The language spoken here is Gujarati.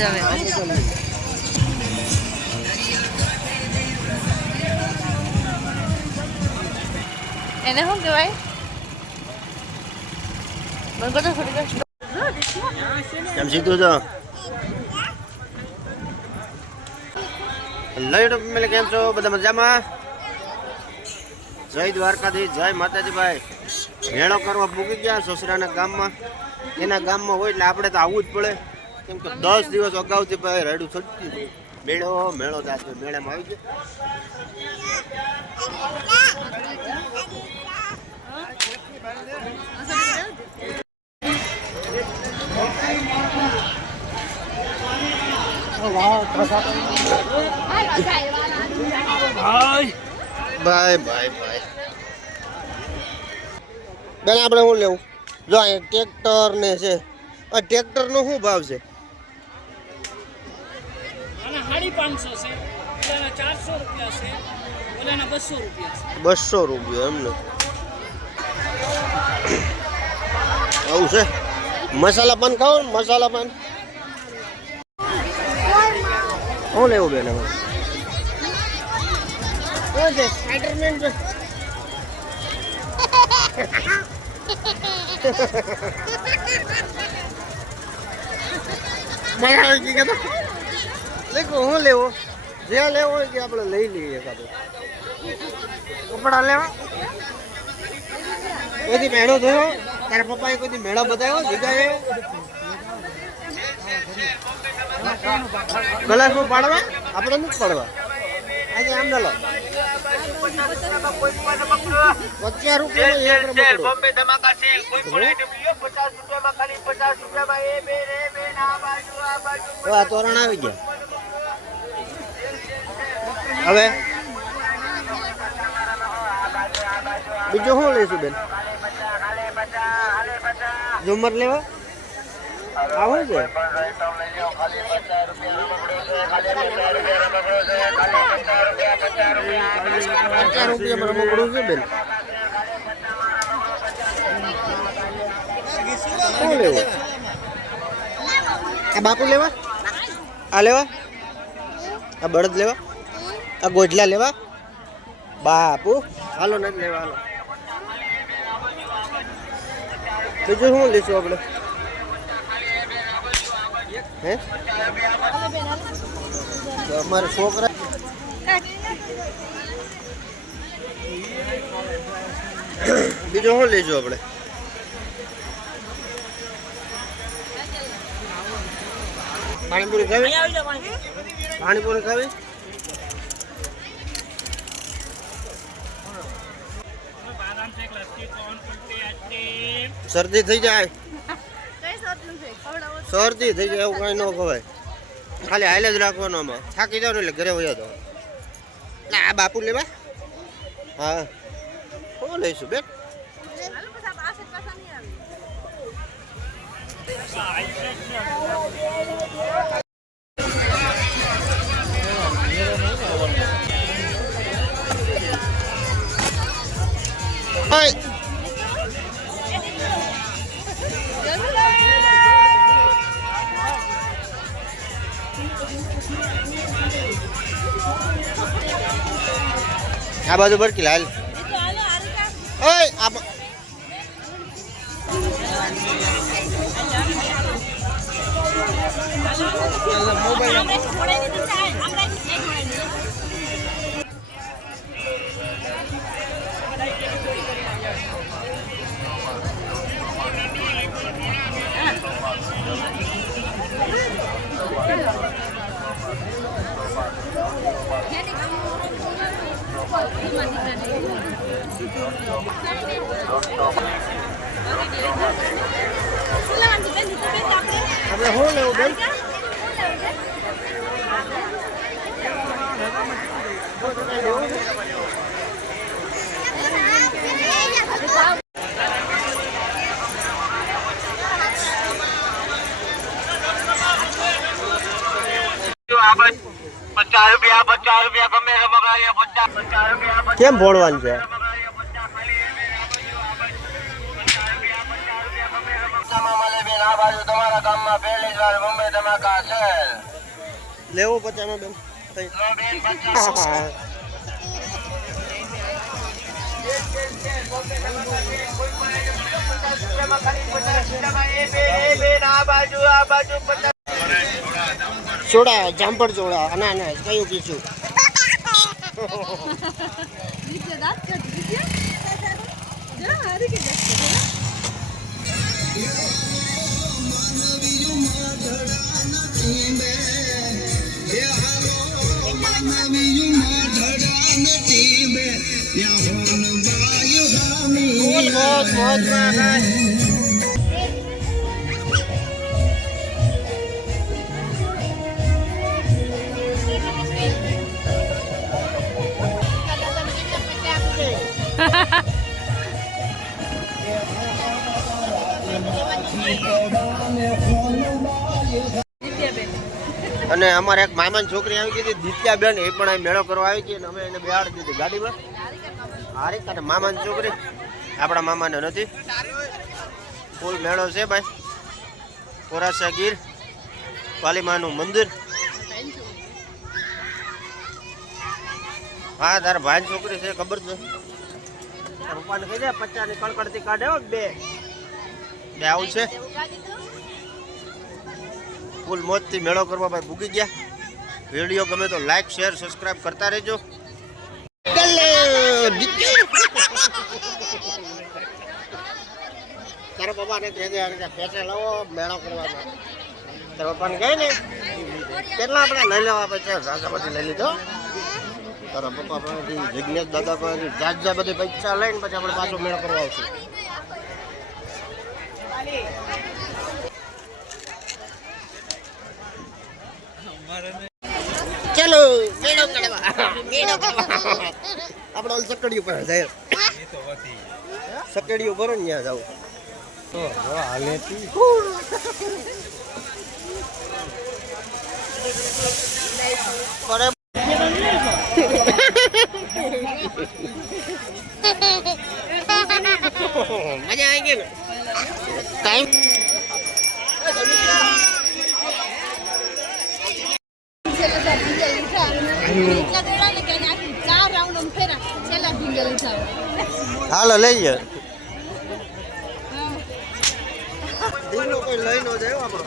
છે હવે. એને શું કહેવાય? મને કેમ છો? બધા મજામાં? જય દ્વારકાધીશ, જય માતાજી ભાઈ. મેળો કરવા મૂકી ગયા સસરાના ગામમાં. એના ગામમાં હોય એટલે આપણે તો આવવું જ પડે. કેમ કે દસ દિવસ અગાઉથી ભાઈ રાયડું છટકી હતું. મેળો મેળો જાતો મેળામાં આવી ગયો. ભાઈ ભાઈ ભાઈ. બેન, આપણે શું લેવું? જો અહીંયા ટ્રેક્ટર ને છે. આ ટ્રેક્ટરનો શું ભાવ છે? સાડી પાંચસો છે ઓલાના ચારસો રૂપિયા છે ઓલાના બસો રૂપિયા છે. બસો રૂપિયા એમને આવું છે? મસાલા પાન ખાઓ મસાલા પાન. શું લેવું બેન હવે શું છે? સ્પાઈડરમેન મજા આવી ગઈ કે દેખો હું લેવો? જ્યાં લેવો હોય કે આપણે લઈ લઈએ એકાદો. કપડા લેવા? કોઈથી મેળો થયો? તારા પપ્પાએ કોઈથી મેળો બતાવ્યો? જીગાએ કલાસમાં પાડવા? આપણે નથી પાડવા. આજે આમ ના લો પચાસ રૂપિયા તોરણ આવી ગયા. હવે? બીજું શું લઈશું બેન? ઝુમર લેવા? આવો છે? પચાસ રૂપિયામાં રમકડું છે બેન. શું લેવું? આ બાપુ લેવા? આ લેવા? આ બળદ લેવા? આ ગોજલા લેવા? બાપુ. હાલો નથી લેવા હાલો. બીજું શું લઈશું આપણે? હે? અમારે છોકરા બીજું શું લઈશું આપણે? પાણીપુરી ખાવી? પાણીપુરી ખાવી? શરદી થઈ જાય. શરદી થઈ? જાય એવું કઈ ન ખવાય ખાલી હાલે જ રાખવાનો આમાં. થાકી જાવ ને એટલે ઘરે વયા દો એટલે આ બાપુ લેવા? હા. શું લઈશું બેન? હાય બાજુ બરકી લાલ ઓય આ આપણે શું લેવું બેન કેમ ભોળવાનું છે? બાજુ તમારા ગામમાં પહેલી જ વાર મુંબઈ ધમાકા છે. લેવું પચામાં બેન. થઈ. જામપર ચોડા જામપડ ચોડા. કયું પીછું? નીચે દાંત કાઢી. દીધી જા હારી કે અને અમારે એક મામાની છોકરી આવી ગઈ હતી દિત્યા બેન એ પણ મેળો કરવા આવી ગઈ અને અમે એને બેહાડી દીધી. ગાડીમાં? હારી અને મામાની છોકરી. આપણા મામાને નથી. ફૂલ મેળો છે ભાઈ. કોરાસા ગીર, પાલીમાનું મંદિર. હા, તારા ભાઈ છોકરી છે, ખબર છે. રૂપાને કહી દે પચાસની કડકડતી કાઢે બે. બે આવું છે. ફૂલ મોજથી મેળો કરવા ભાઈ ભૂકી ગયા. વીડિયો ગમે તો લાઈક શેર સબસ્ક્રાઇબ કરતા રહેજો. તારા પપ્પાને કહેજે કે પૈસા લાવો, મેળો કરવાનો. તારા પપ્પાને કહે ને કેટલા આપણે લઈ લેવા પૈસા સાસા બધી લઈ લીધો. તારા પપ્પા પાસેથી જિજ્ઞેશ દાદા પાસેથી જાત જાત બધી પૈસા લઈને પછી આપણે પાછો મેળો કરવા આવશું. ચલો મેળો કડવા મેળો કડવા આપણે ઓલ સકડી ઉપર જાય. સકડી ઉપર ને ત્યાં જાવ તો હાલે અરે મજા આવી ગઈ ને ટાઈમ છેલ્લા ભીંગા લીધા. એટલા દોડા ને કે આખી ચાર રાઉન્ડ આમ ફેરા. છેલ્લા ભીંગા લીધા. હાલો લઈ લે લઈ નો જાય આપણો